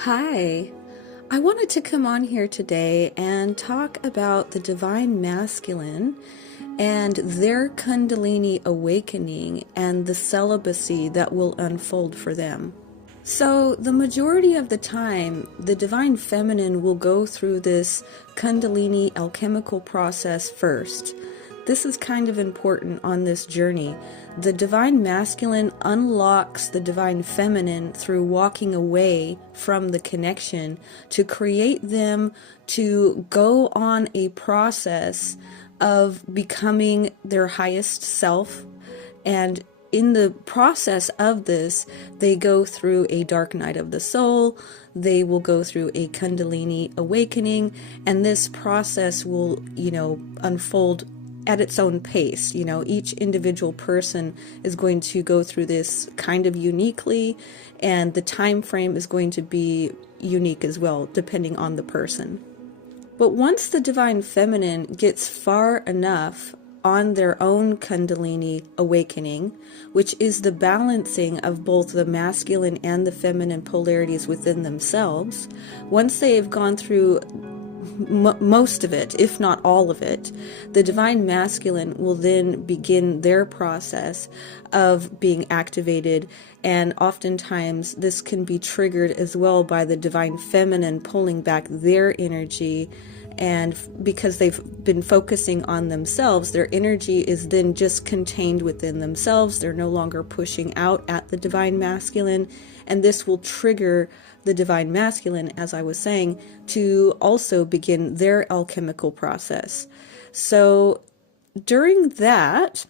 Hi, I wanted to come on here today and talk about the divine masculine and their Kundalini awakening and the celibacy that will unfold for them. So, the majority of the time, the divine feminine will go through this Kundalini alchemical process first. This is kind of important on this journey. The divine masculine unlocks the divine feminine through walking away from the connection to create them to go on a process of becoming their highest self. And in the process of this, they go through a dark night of the soul, they will go through a Kundalini awakening, and this process will, unfold at its own pace. Each individual person is going to go through this kind of uniquely, and the time frame is going to be unique as well, depending on the person. But once the divine feminine gets far enough on their own Kundalini awakening, which is the balancing of both the masculine and the feminine polarities within themselves, once they've gone through most of it, if not all of it, the divine masculine will then begin their process of being activated, and oftentimes this can be triggered as well by the divine feminine pulling back their energy. And because they've been focusing on themselves, their energy is then just contained within themselves. They're no longer pushing out at the divine masculine. And this will trigger the divine masculine, as I was saying, to also begin their alchemical process. So during that,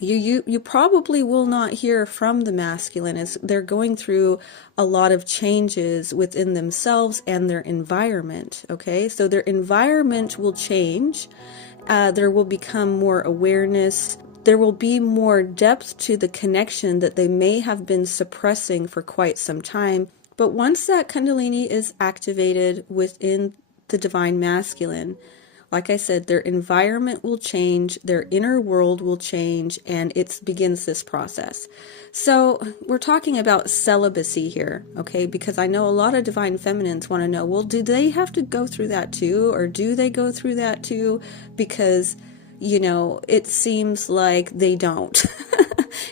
you probably will not hear from the masculine as they're going through a lot of changes within themselves and their environment. Okay, so their environment will change. There will become more awareness. There will be more depth to the connection that they may have been suppressing for quite some time. But once that Kundalini is activated within the divine masculine, like I said, their environment will change, their inner world will change, and it begins this process. So we're talking about celibacy here, okay? Because I know a lot of divine feminines want to know, well, do they have to go through that too? Or do they go through that too? Because, it seems like they don't.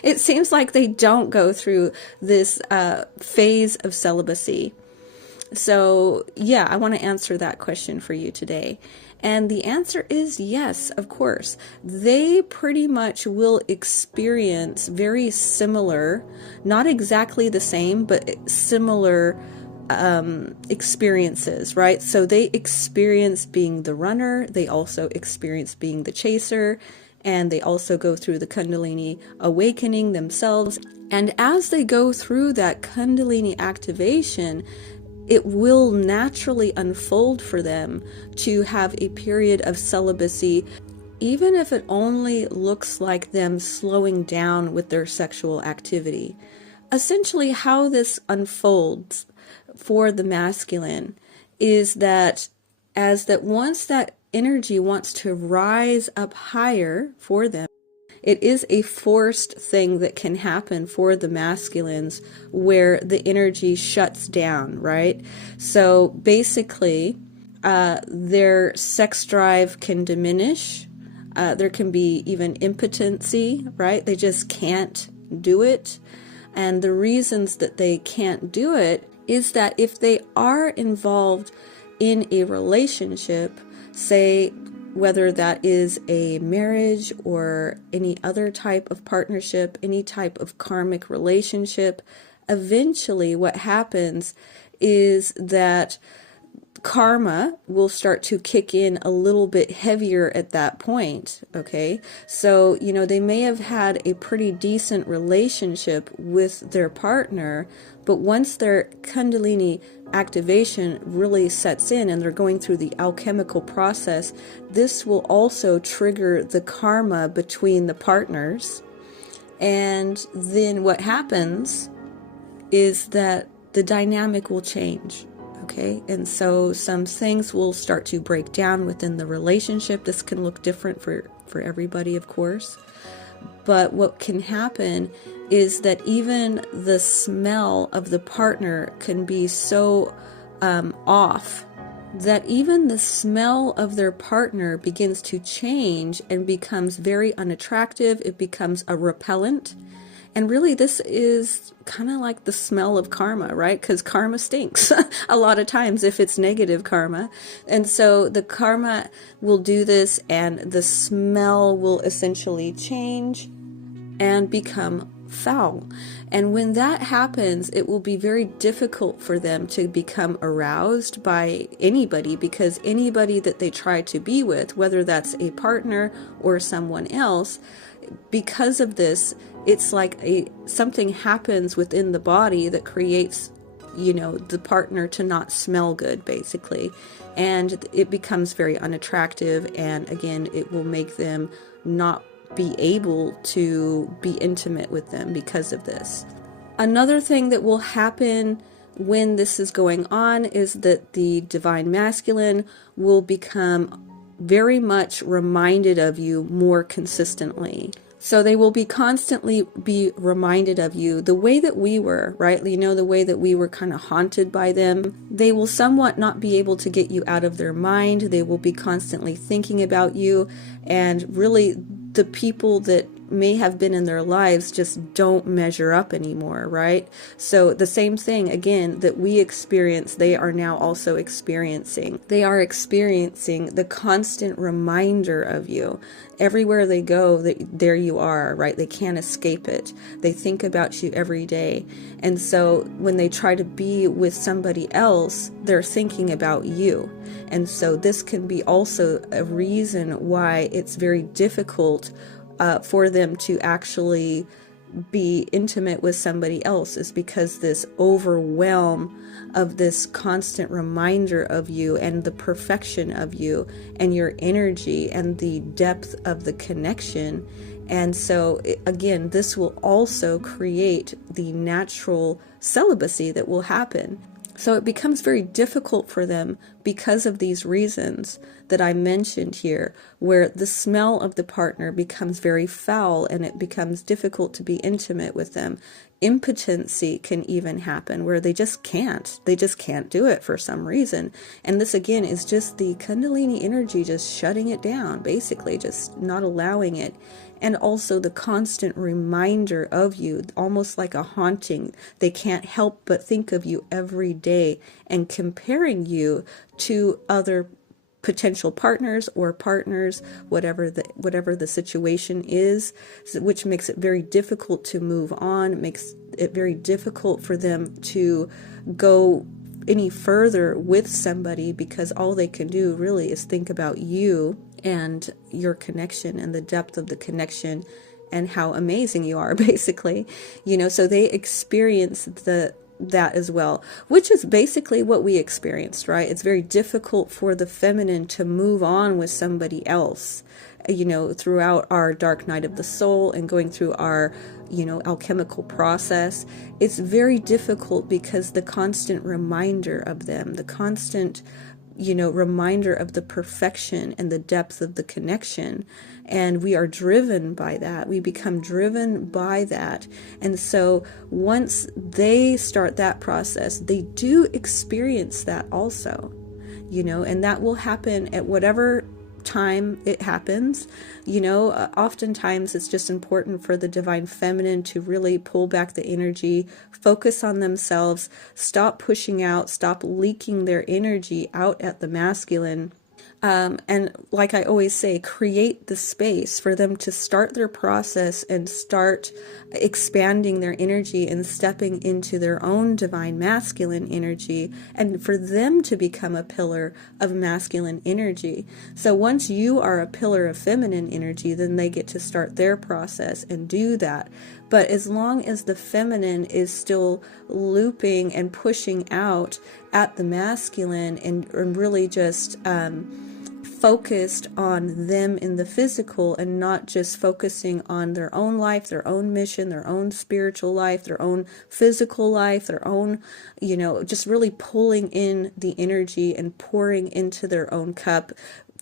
It seems like they don't go through this phase of celibacy. So, yeah, I want to answer that question for you today. And the answer is yes, of course. They pretty much will experience very similar, not exactly the same, but similar experiences, right? So they experience being the runner, they also experience being the chaser, and they also go through the Kundalini awakening themselves. And as they go through that Kundalini activation, it will naturally unfold for them to have a period of celibacy, even if it only looks like them slowing down with their sexual activity. Essentially, how this unfolds for the masculine is that once that energy wants to rise up higher for them, it is a forced thing that can happen for the masculines where the energy shuts down, right? So basically, their sex drive can diminish. There can be even impotency, right? They just can't do it. And the reasons that they can't do it is that if they are involved in a relationship, say, whether that is a marriage or any other type of partnership, any type of karmic relationship, eventually what happens is that karma will start to kick in a little bit heavier at that point, okay? So, they may have had a pretty decent relationship with their partner, but once their Kundalini activation really sets in and they're going through the alchemical process, this will also trigger the karma between the partners. And then what happens is that the dynamic will change. Okay, and so some things will start to break down within the relationship. This can look different for everybody, of course. But what can happen is that even the smell of the partner can be so off that even the smell of their partner begins to change and becomes very unattractive. It becomes a repellent. And really, this is kind of like the smell of karma, right? Because karma stinks a lot of times if it's negative karma. And so the karma will do this, and the smell will essentially change and become foul. And when that happens, it will be very difficult for them to become aroused by anybody, because anybody that they try to be with, whether that's a partner or someone else, because of this, it's like something happens within the body that creates, the partner to not smell good, basically. And it becomes very unattractive. And again, it will make them not be able to be intimate with them because of this. Another thing that will happen when this is going on is that the divine masculine will become very much reminded of you more consistently. So they will constantly be reminded of you the way that we were, right? The way that we were kind of haunted by them. They will somewhat not be able to get you out of their mind. They will be constantly thinking about you, and really the people that may have been in their lives just don't measure up anymore, right? So the same thing, again, that we experience, they are now also experiencing. They are experiencing the constant reminder of you. Everywhere they go, there you are, right? They can't escape it. They think about you every day. And so when they try to be with somebody else, they're thinking about you. And so this can be also a reason why it's very difficult for them to actually be intimate with somebody else, is because this overwhelm of this constant reminder of you and the perfection of you and your energy and the depth of the connection. And so again, this will also create the natural celibacy that will happen. So it becomes very difficult for them because of these reasons that I mentioned here, where the smell of the partner becomes very foul and it becomes difficult to be intimate with them. Impotency can even happen where they just can't do it for some reason. And this again is just the Kundalini energy just shutting it down, basically just not allowing it. And also the constant reminder of you, almost like a haunting. They can't help but think of you every day and comparing you to other potential partners or partners, whatever the situation is, which makes it very difficult to move on. It makes it very difficult for them to go any further with somebody, because all they can do really is think about you and your connection and the depth of the connection and how amazing you are, basically. So they experience that as well, which is basically what we experienced, right? It's very difficult for the feminine to move on with somebody else, throughout our dark night of the soul and going through our, alchemical process. It's very difficult because the constant reminder of them, the constant reminder of the perfection and the depth of the connection. And we are driven by that. We become driven by that. And so once they start that process, they do experience that also, and that will happen at whatever time it happens. Oftentimes it's just important for the divine feminine to really pull back the energy, focus on themselves, stop pushing out, stop leaking their energy out at the masculine. And like I always say, create the space for them to start their process and start expanding their energy and stepping into their own divine masculine energy, and for them to become a pillar of masculine energy. So once you are a pillar of feminine energy, then they get to start their process and do that. But as long as the feminine is still looping and pushing out at the masculine and really just focused on them in the physical and not just focusing on their own life, their own mission, their own spiritual life, their own physical life, their own, just really pulling in the energy and pouring into their own cup,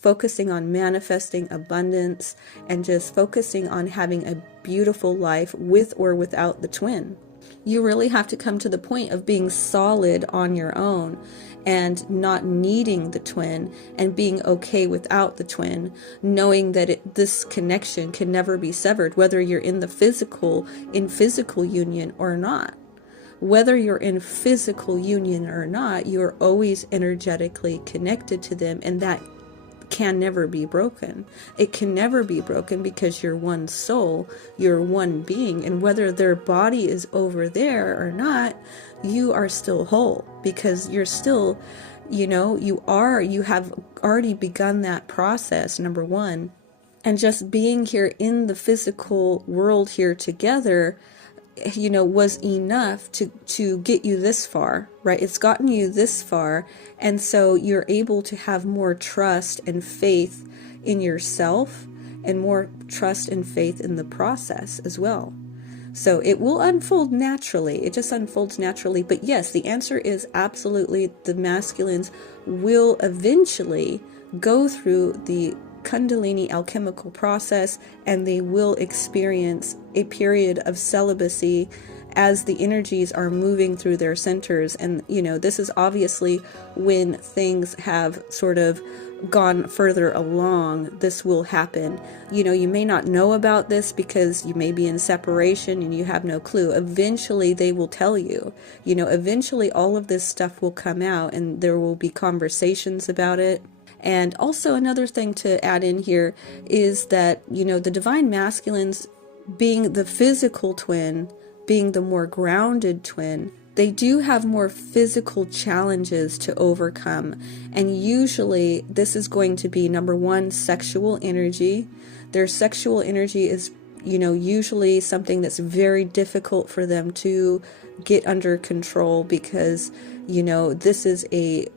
focusing on manifesting abundance and just focusing on having a beautiful life with or without the twin. You really have to come to the point of being solid on your own and not needing the twin and being okay without the twin, knowing that this connection can never be severed, whether you're in physical union or not. Whether you're in physical union or not, you're always energetically connected to them, and that can never be broken. It can never be broken because you're one soul, you're one being, and whether their body is over there or not, you are still whole, because you're still, you have already begun that process, number one. And just being here in the physical world here together, was enough to get you this far, right? It's gotten you this far. And so you're able to have more trust and faith in yourself and more trust and faith in the process as well. So it will unfold naturally. It just unfolds naturally. But yes, the answer is absolutely the masculines will eventually go through the Kundalini alchemical process, and they will experience a period of celibacy as the energies are moving through their centers. And this is obviously when things have sort of gone further along, this will happen. You may not know about this because you may be in separation and you have no clue. Eventually they will tell you. Eventually all of this stuff will come out and there will be conversations about it. And also another thing to add in here is that, the divine masculines, being the physical twin, being the more grounded twin, they do have more physical challenges to overcome. And usually this is going to be, number one, sexual energy. Their sexual energy is, usually something that's very difficult for them to get under control because, this is a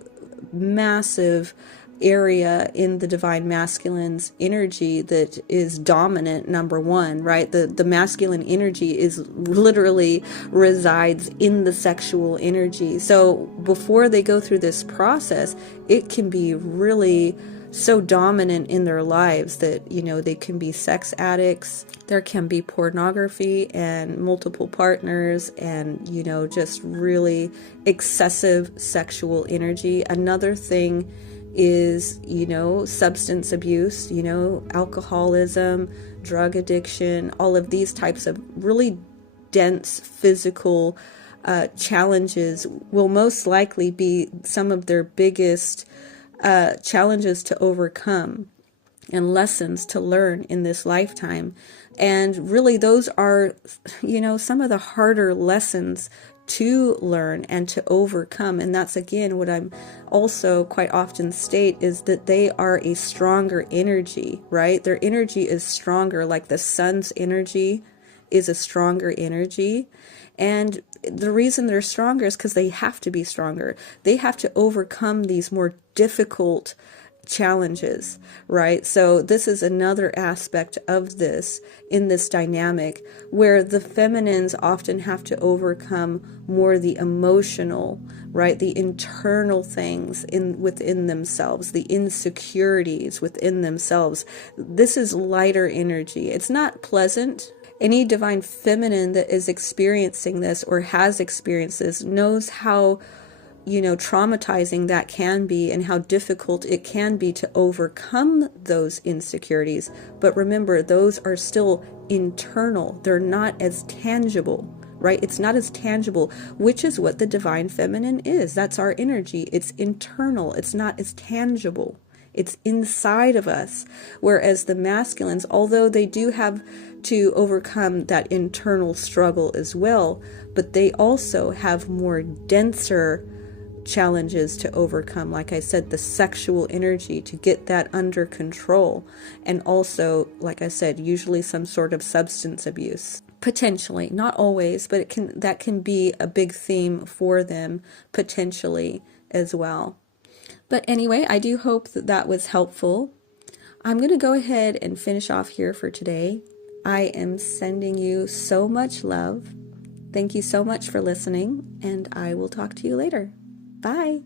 massive area in the divine masculine's energy that is dominant, number one, right? The masculine energy is literally resides in the sexual energy. So before they go through this process, it can be really so dominant in their lives that, they can be sex addicts. There can be pornography and multiple partners and, just really excessive sexual energy. Another thing is, substance abuse, alcoholism, drug addiction, all of these types of really dense physical challenges will most likely be some of their biggest challenges to overcome and lessons to learn in this lifetime. And really those are, some of the harder lessons to learn and to overcome. And that's again what I'm also quite often state is that they are a stronger energy, right? Their energy is stronger, like the sun's energy is a stronger energy. And the reason they're stronger is because they have to be stronger. They have to overcome these more difficult challenges, right? So this is another aspect of this in this dynamic where the feminines often have to overcome more the emotional, right? The internal things within themselves, the insecurities within themselves. This is lighter energy. It's not pleasant. Any divine feminine that is experiencing this or has experienced this knows how traumatizing that can be and how difficult it can be to overcome those insecurities. But remember, those are still internal. They're not as tangible, right? It's not as tangible, which is what the divine feminine is. That's our energy. It's internal. It's not as tangible. It's inside of us. Whereas the masculines, although they do have to overcome that internal struggle as well, but they also have more denser challenges to overcome. Like I said, the sexual energy, to get that under control. And also, like I said, usually some sort of substance abuse. Potentially, not always, but that can be a big theme for them potentially as well. But anyway, I do hope that was helpful. I'm going to go ahead and finish off here for today. I am sending you so much love. Thank you so much for listening, and I will talk to you later. Bye.